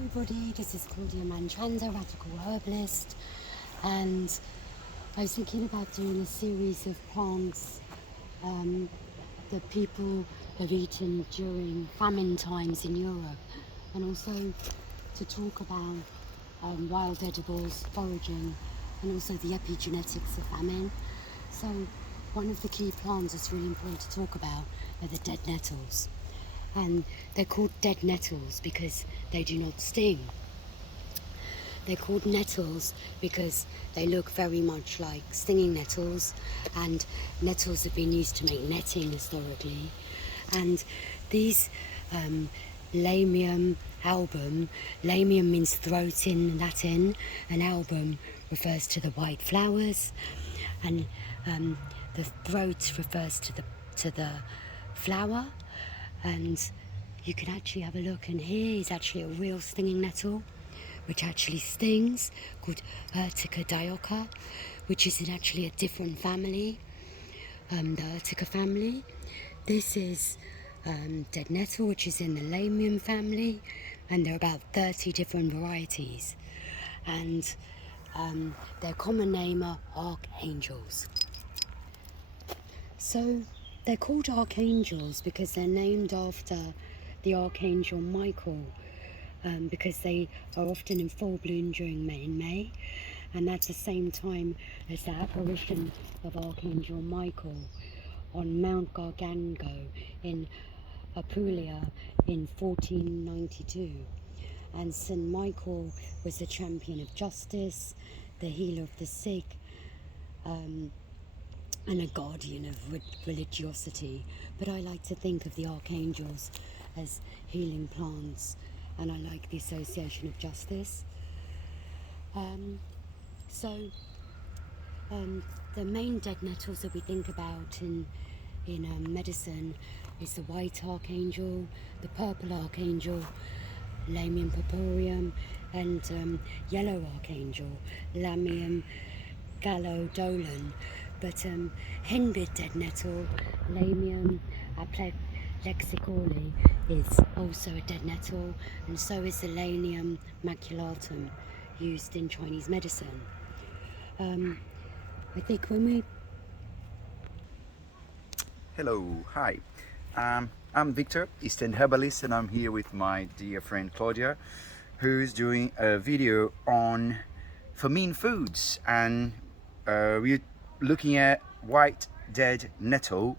everybody, this is Claudia Manchanda, radical herbalist, and I was thinking about doing a series of plants that people have eaten during famine times in Europe, and also to talk about wild edibles, foraging, and also the epigenetics of famine. So one of the key plants that's really important to talk about are the dead nettles. And they're called dead nettles because they do not sting. They're called nettles because they look very much like stinging nettles, and nettles have been used to make netting historically. And these Lamium album, Lamium means throat in Latin, and album refers to the white flowers, and the throat refers to the flower. And you can actually have a look, and here is actually a real stinging nettle which actually stings, called Urtica dioica, which is actually a different family, the Urtica family. This is dead nettle, which is in the Lamium family, and there are about 30 different varieties, and their common name are archangels. So they're called archangels because they're named after the archangel Michael, because they are often in full bloom during May, and that's the same time as the apparition of Archangel Michael on Mount Gargango in Apulia in 1492. And St. Michael was the champion of justice, the healer of the sick, and a guardian of religiosity. But I like to think of the archangels as healing plants, and I like the association of justice. The main dead nettles that we think about in medicine is the white archangel, the purple archangel, Lamium purpureum, and yellow archangel, Lamium gallodolon. But henbid dead nettle, Lamium aplexicale, is also a dead nettle, and so is the Lanium maculatum, used in Chinese medicine. I think when we... Hello, hi. I'm Victor, Eastern Herbalist, and I'm here with my dear friend Claudia, who's doing a video on ferment foods, and we're looking at white dead nettle,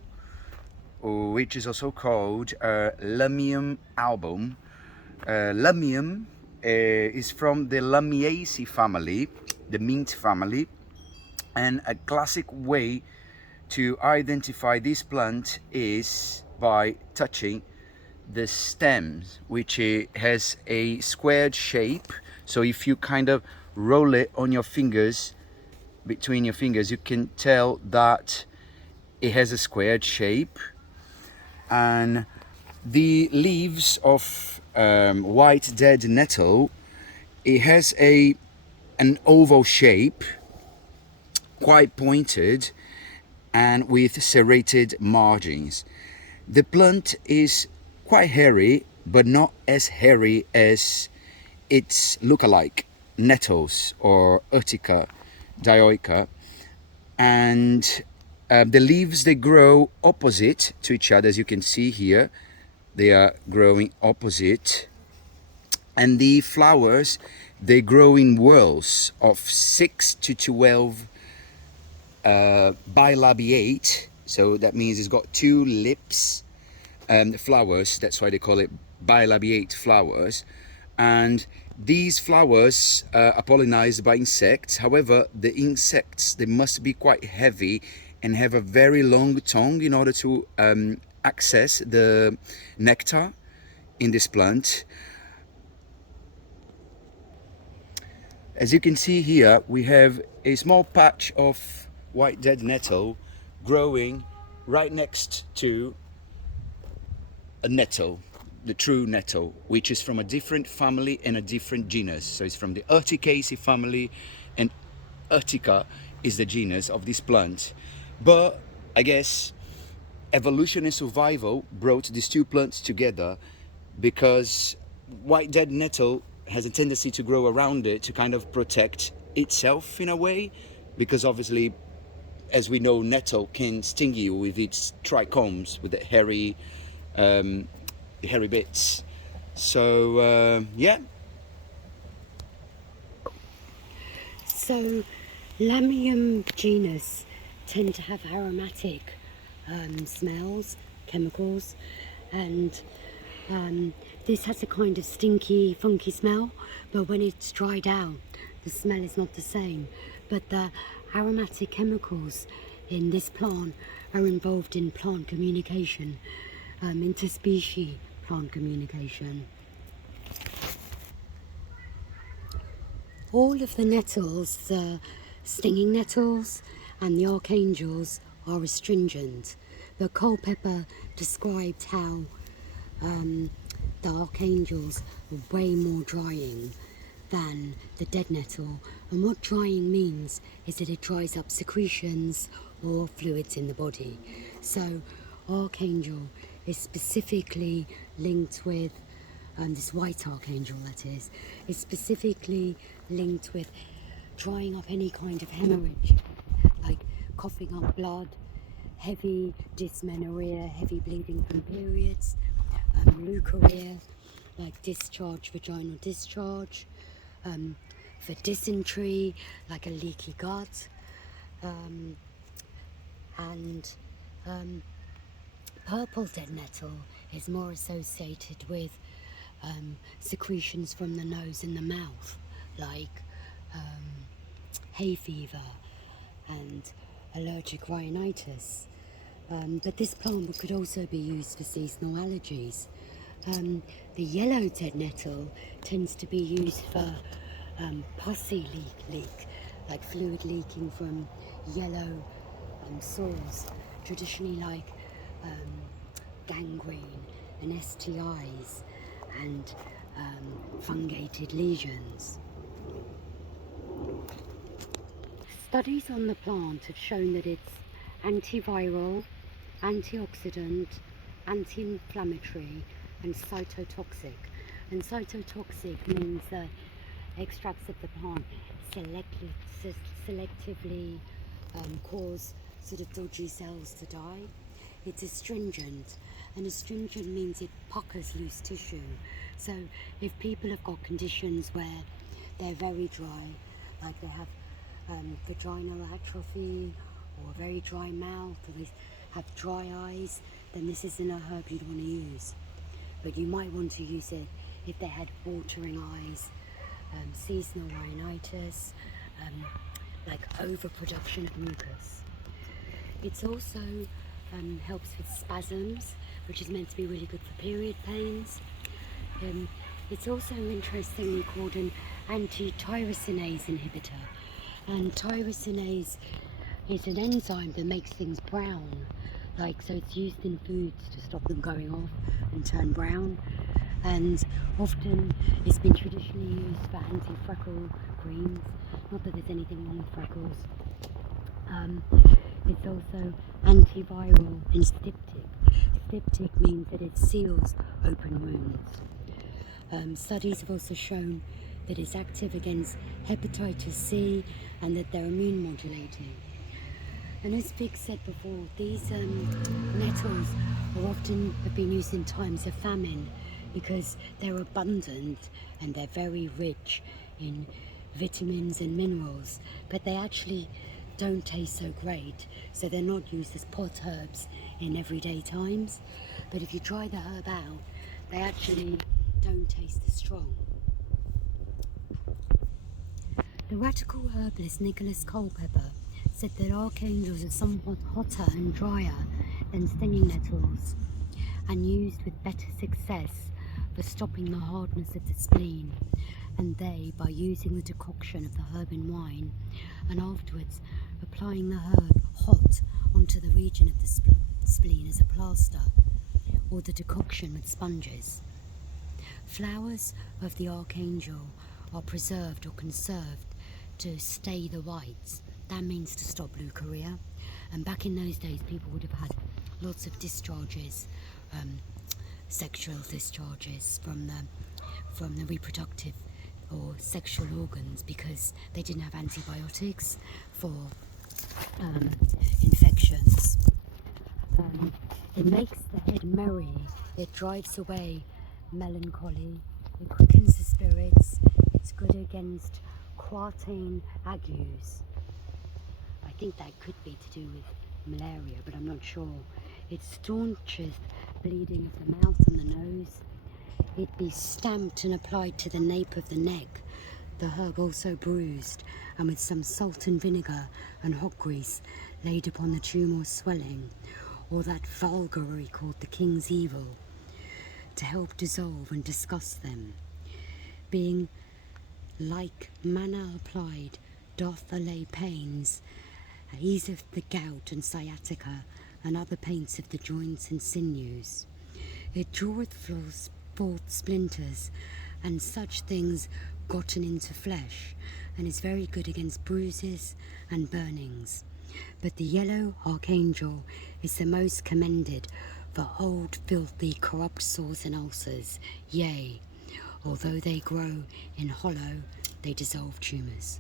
which is also called Lamium album. Lamium is from the Lamiaceae family, the mint family, and a classic way to identify this plant is by touching the stems, which has a squared shape. So if you kind of roll it on your fingers, between your fingers, you can tell that it has a squared shape. And the leaves of white dead nettle, it has an oval shape, quite pointed, and with serrated margins. The plant is quite hairy, but not as hairy as its lookalike, nettles or Urtica dioica. And the leaves, they grow opposite to each other, as you can see here. They are growing opposite. And the flowers, they grow in whorls of 6 to 12 bilabiate, so that means it's got 2 lips, flowers. That's why they call it bilabiate flowers. And these flowers are pollinized by insects. However, the insects, they must be quite heavy and have a very long tongue in order to access the nectar in this plant. As you can see here, we have a small patch of white dead nettle growing right next to a nettle, the true nettle, which is from a different family and a different genus. So it's from the Urticaceae family, and Urtica is the genus of this plant. But I guess evolution and survival brought these two plants together, because white dead nettle has a tendency to grow around it to kind of protect itself in a way, because obviously, as we know, nettle can sting you with its trichomes, with the hairy bits. So yeah. So, Lamium genus tend to have aromatic smells, chemicals, and this has a kind of stinky, funky smell, but when it's dried out, the smell is not the same. But the aromatic chemicals in this plant are involved in plant communication, interspecies plant communication. All of the nettles, the stinging nettles and the archangels, are astringent, but Culpeper described how the archangels are way more drying than the dead nettle. And what drying means is that it dries up secretions or fluids in the body. So archangel is specifically linked with this white archangel, that is specifically linked with drying up any kind of hemorrhage, like coughing up blood, heavy dysmenorrhea, heavy bleeding from periods, leukorrhea, like discharge, vaginal discharge, for dysentery, like a leaky gut, and purple dead nettle is more associated with secretions from the nose and the mouth, like hay fever and allergic rhinitis. But this plant could also be used for seasonal allergies. The yellow dead nettle tends to be used for pussy leak, like fluid leaking from yellow sores, traditionally like gangrene and STIs and fungated lesions. Studies on the plant have shown that it's antiviral, antioxidant, anti-inflammatory and cytotoxic. And cytotoxic means that extracts of the plant selectively cause sort of dodgy cells to die. It's astringent, and astringent means it puckers loose tissue. So if people have got conditions where they're very dry, like they have vaginal atrophy or a very dry mouth, or they have dry eyes, then this isn't a herb you'd want to use. But you might want to use it if they had watering eyes, seasonal rhinitis, like overproduction of mucus. It's also helps with spasms, which is meant to be really good for period pains. It's also interestingly called an anti-tyrosinase inhibitor, and tyrosinase is an enzyme that makes things brown, so it's used in foods to stop them going off and turn brown, and often it's been traditionally used for anti-freckle creams. Not that there's anything wrong with freckles. It's also antiviral and styptic. Styptic means that it seals open wounds. Studies have also shown that it's active against hepatitis C and that they're immune modulating. And as Vic said before, these nettles are often have been used in times of famine because they're abundant and they're very rich in vitamins and minerals, but they actually don't taste so great, so they're not used as pot herbs in everyday times. But if you try the herb out, they actually don't taste as strong. The radical herbalist Nicholas Culpeper said that archangels are somewhat hotter and drier than stinging nettles, and used with better success for stopping the hardness of the spleen. And they, by using the decoction of the herb in wine, and afterwards applying the herb hot onto the region of the spleen as a plaster, or the decoction with sponges. Flowers of the archangel are preserved or conserved to stay the whites. That means to stop leukorrhea. And back in those days, people would have had lots of discharges, sexual discharges from the reproductive or sexual organs because they didn't have antibiotics for infections. It makes the head merry, it drives away melancholy, it quickens the spirits, it's good against quarantine agues. I think that could be to do with malaria, but I'm not sure. It stauncheth bleeding of the mouth and the nose. It be stamped and applied to the nape of the neck, the herb also bruised, and with some salt and vinegar and hog grease laid upon the tumour swelling, or that vulgarly called the king's evil, to help dissolve and disgust them, being like manna applied, doth allay pains, easeth the gout and sciatica, and other pains of the joints and sinews. It draweth forth splinters, and such things gotten into flesh, and is very good against bruises and burnings. But the yellow archangel is the most commended for old, filthy, corrupt sores and ulcers. Yea, although they grow in hollow, they dissolve tumours.